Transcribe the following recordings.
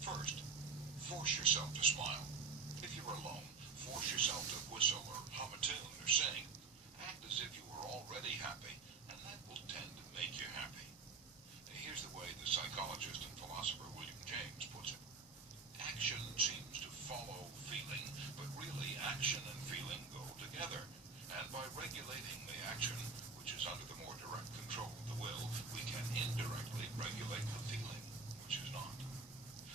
First, force yourself to smile. If you're alone, force yourself to whistle or hum a tune or sing. Act as if you were already happy, and that will tend to make you happy. Here's the way the psychologist and philosopher William James puts it. Action seems to follow feeling, but really action and feeling go together. And by regulating the action, which is under the more direct control of the will, we can indirectly regulate the feeling, which is not.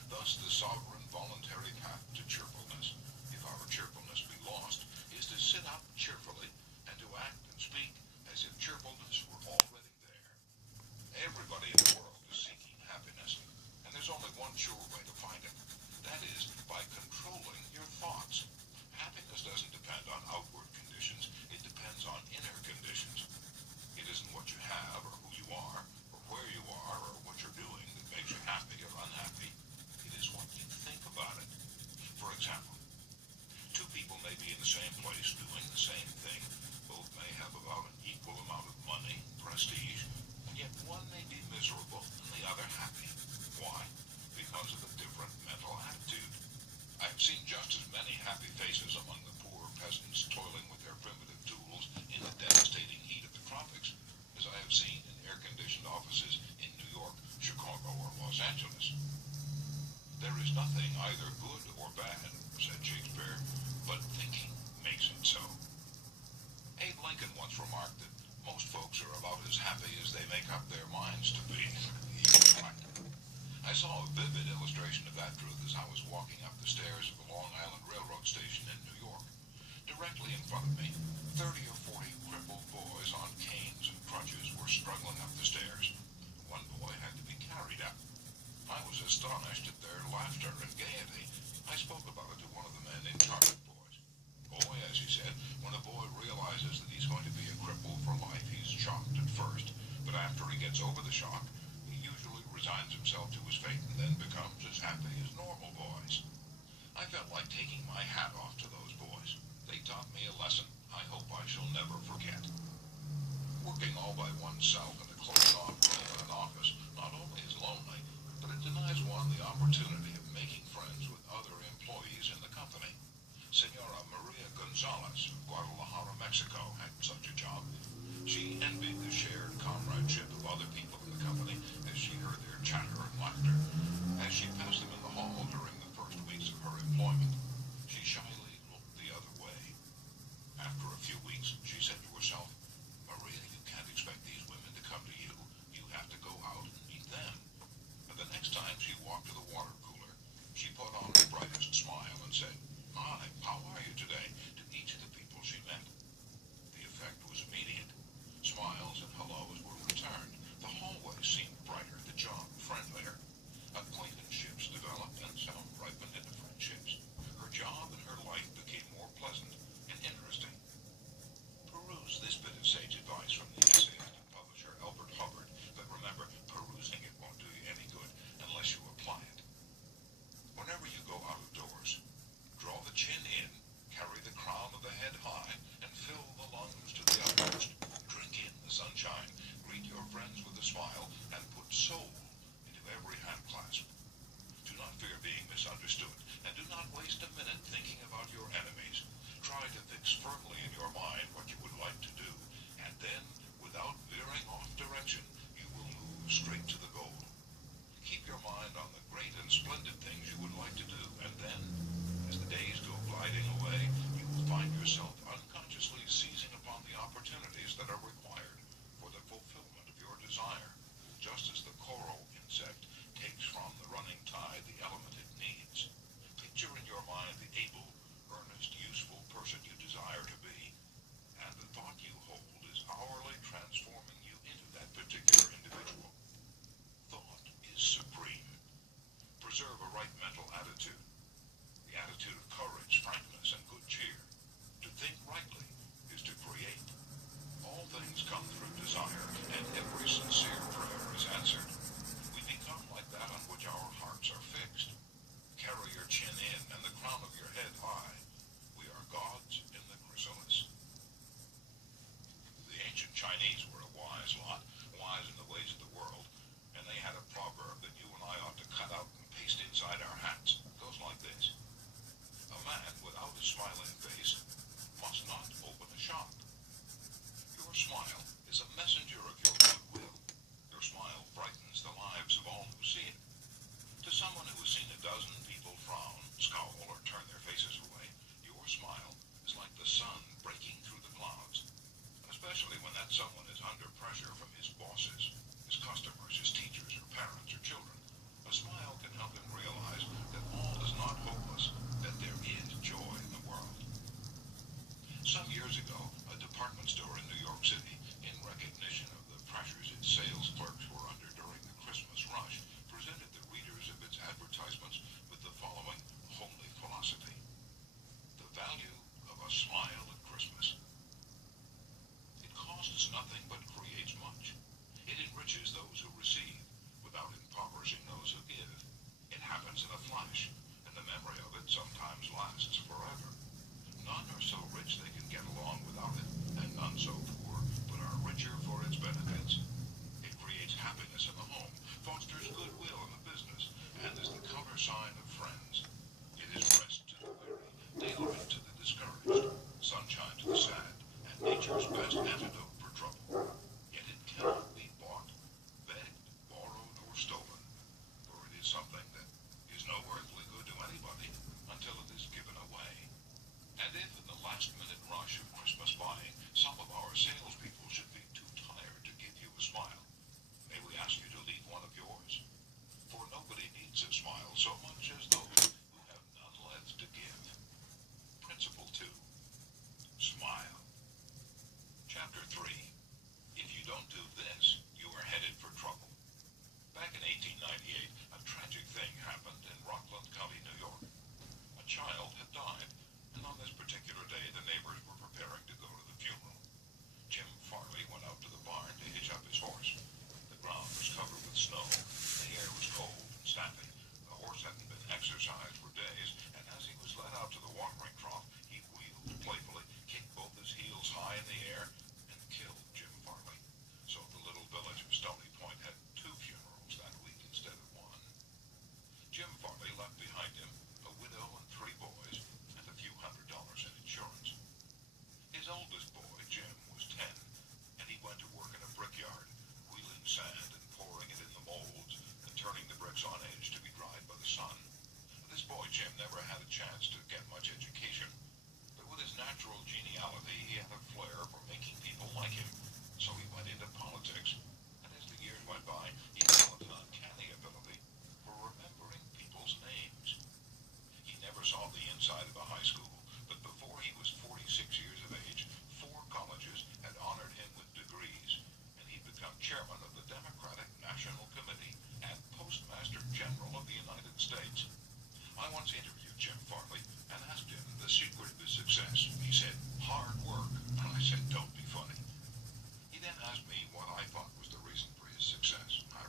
Thus, the sovereign voluntary path to cheerfulness, if our cheerfulness be lost, is to sit up cheerfully and to act and speak as if cheerfulness were already there. Everybody in the world is seeking happiness, and there's only one sure way to find it. That is, by controlling your thoughts. Happiness doesn't depend on outward conditions, it depends on inner conditions. It isn't what you have, or who you are, or where you are, or what you're doing that makes you happy or unhappy. It is what you think about it. For example, two people may be in the same place doing the same thing. Both may have about an equal amount of money, prestige, and yet one may be miserable and the other happy. Why? Because of a different mental attitude. I have seen just as many happy faces among the poor peasants toiling with their primitive tools in the devastating heat of the tropics as I have seen in air-conditioned offices in New York, Chicago, or Los Angeles. There is nothing either good or bad, said Shakespeare, but thinking makes it so. Abe Lincoln once remarked that most folks are about as happy as they make up their minds to be. He was right. I saw a vivid illustration of that truth as I was walking up the stairs of the Long Island Railroad station in New York. Directly in front of me, 30 or 40 crippled boys on canes and crutches were struggling up the stairs. One boy had to be carried up. I was astonished at their laughter and gaiety. I spoke about it to one of the men in charge of boys. Boy, as he said, when a boy realizes that he's going to be a cripple for life, he's shocked at first, but after he gets over the shock, he usually resigns himself to his fate and then becomes as happy as normal boys. I felt like taking my hat off to those boys. They taught me a lesson I hope I shall never forget. Working all by oneself in a closed-off room in an office not only is lonely, but it denies one the opportunity of making friends with other employees in the company. Senora Maria Gonzalez of Guadalajara, Mexico, had such a job. She envied the shared comradeship of other people in the company as she heard their chatter and laughter. As she passed them in the hall during the first weeks of her employment, she shyly looked the other way. After a few weeks, she said to herself, "Maria, you can't expect these women to come to you. You have to go out and meet them." But the next time she walked to the water cooler, she put on her brightest smile and said, "Hi, how are you today?" to each of the people she met. The effect was immediate. Smiles and hellos were returned. The hallway seemed brighter, the job friendlier. Acquaintanceships developed and some ripened into friendships. Her job and her life became more pleasant and interesting. Peruse this bit of sage advice from the essayist and publisher Albert Hubbard, but remember, perusing it won't do you any good unless you apply it. Whenever you go out of doors, draw the chin in, carry the crown of the head high, and fill the lungs to the utmost. Drink in the sunshine, greet your friends with a smile, and put soul into every hand clasp. Do not fear being misunderstood, and do not waste a minute thinking about your enemies. Try to fix firmly in your mind what you would like to do, and then, without veering off direction, you will move straight to the goal. Keep your mind on the great and splendid things you would like to do, and then, as the days go gliding away, you will find yourself unconsciously seizing upon the opportunities that are required for the fulfillment of your desire, just as the coral insect takes from the running tide the element it needs. Picture in your mind the able, earnest, useful person you desire to be, no earthly good to anybody until it is given away. And if in the last-minute rush of Christmas buying, some of our salespeople should be too tired to give you a smile, may we ask you to leave one of yours? For nobody needs a smile so much as those who have none left to give. Principle 2. Smile. Chapter 3. If you don't do this, you are headed for trouble. Back in 1898, a tragic thing happened in Rockland County, New York. A child had died, and on this particular day, the neighbors were preparing to go to the funeral. Jim Farley went out to the barn to hitch up his horse. The ground was covered with snow, the air was cold and stamping. The horse hadn't been exercised for days, and as he was led out to the watering trough, he wheeled playfully, kicked both his heels high in the air, and killed Jim Farley. So the little village of Stony Point had 2 funerals that week instead of 1. Jim Farley left behind him a widow and 3 boys, and a few $100s in insurance. His oldest boy, Jim, was 10, and he went to work in a brickyard, wheeling sand and pouring it in the molds, and turning the bricks on edge to be dried by the sun. This boy, Jim, never had a chance to get much education, but with his natural geniality, he had a flair for making people like him, so he went into politics, and as the years went by, he developed an uncanny ability for remembering people's names. He never saw the inside of a high school, but before he was 46 years of age, 4 colleges had honored him with degrees, and he'd become chairman of the Democratic National Committee and Postmaster General of the United States. I once interviewed Jim Farley and asked him the secret of his success. He said, hard work, and I said, don't be funny. He then asked me what I thought was the reason for his success. I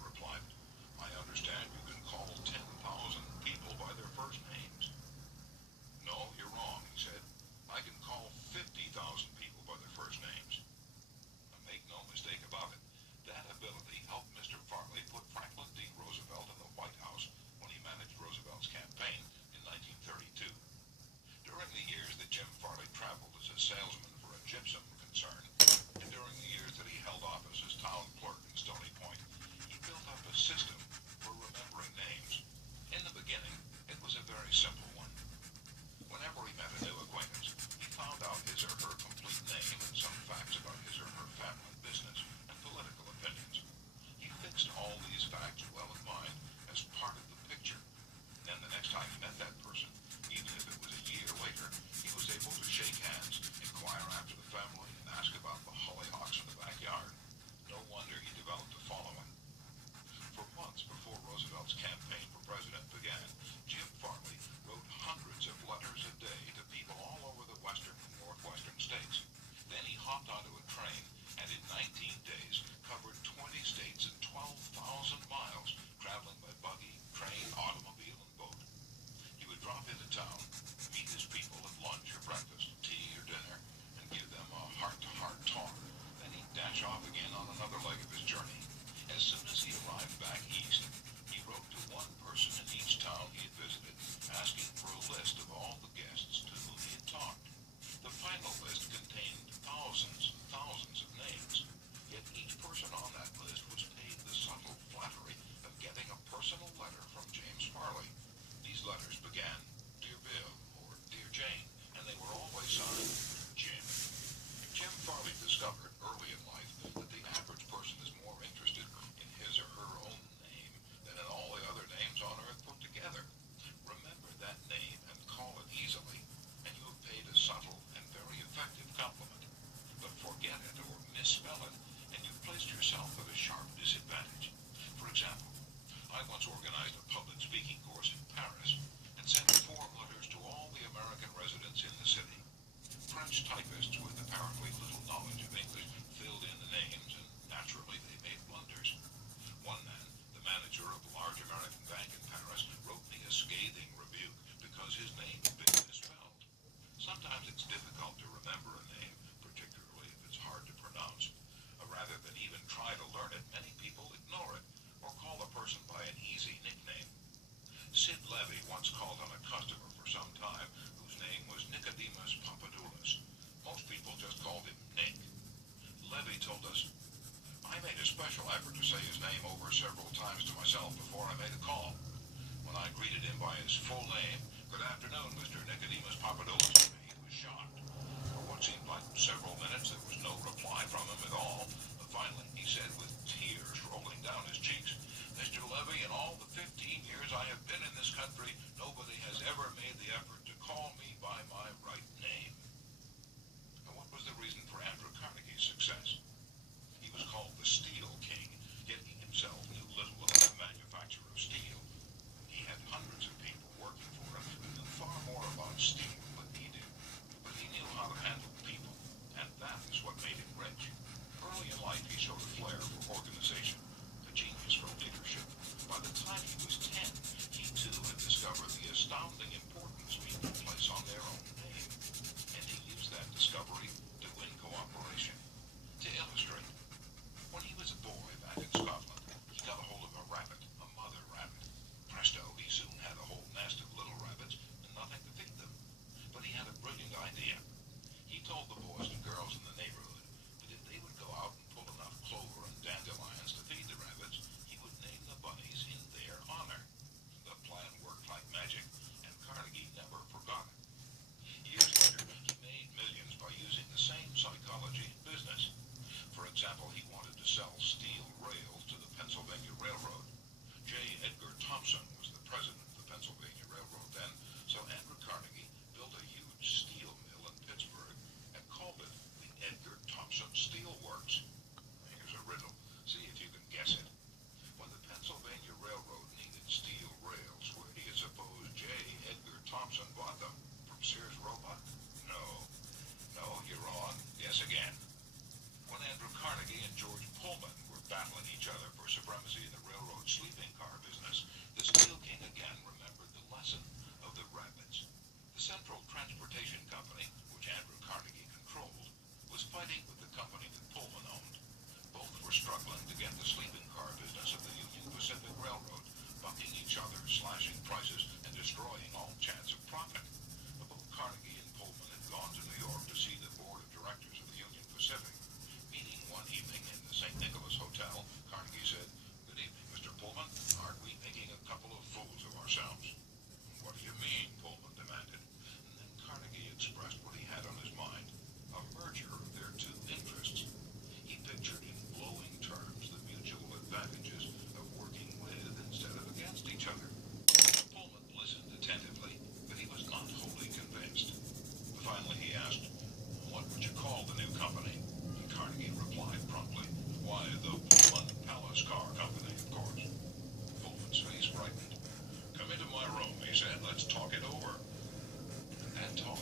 slashing prices and destroying all chance of profit. Both Carnegie and Pullman had gone to New York to see the board of directors of the Union Pacific. Meeting one evening in the St. Nicholas Hotel, Carnegie said, "Good evening, Mr. Pullman. Aren't we making a couple of fools of ourselves?" "What do you mean?" Pullman demanded. And then Carnegie expressed what he had on his mind, a merger of their two interests. He pictured in glowing terms the mutual advantages of working with instead of against each other. Pullman listened attentively, but he was not wholly convinced. Finally he asked, "What would you call the new company?" And Carnegie replied promptly, "Why, the Pullman Palace Car Company, of course." Pullman's face brightened. "Come into my room," he said. "Let's talk it over." And that talk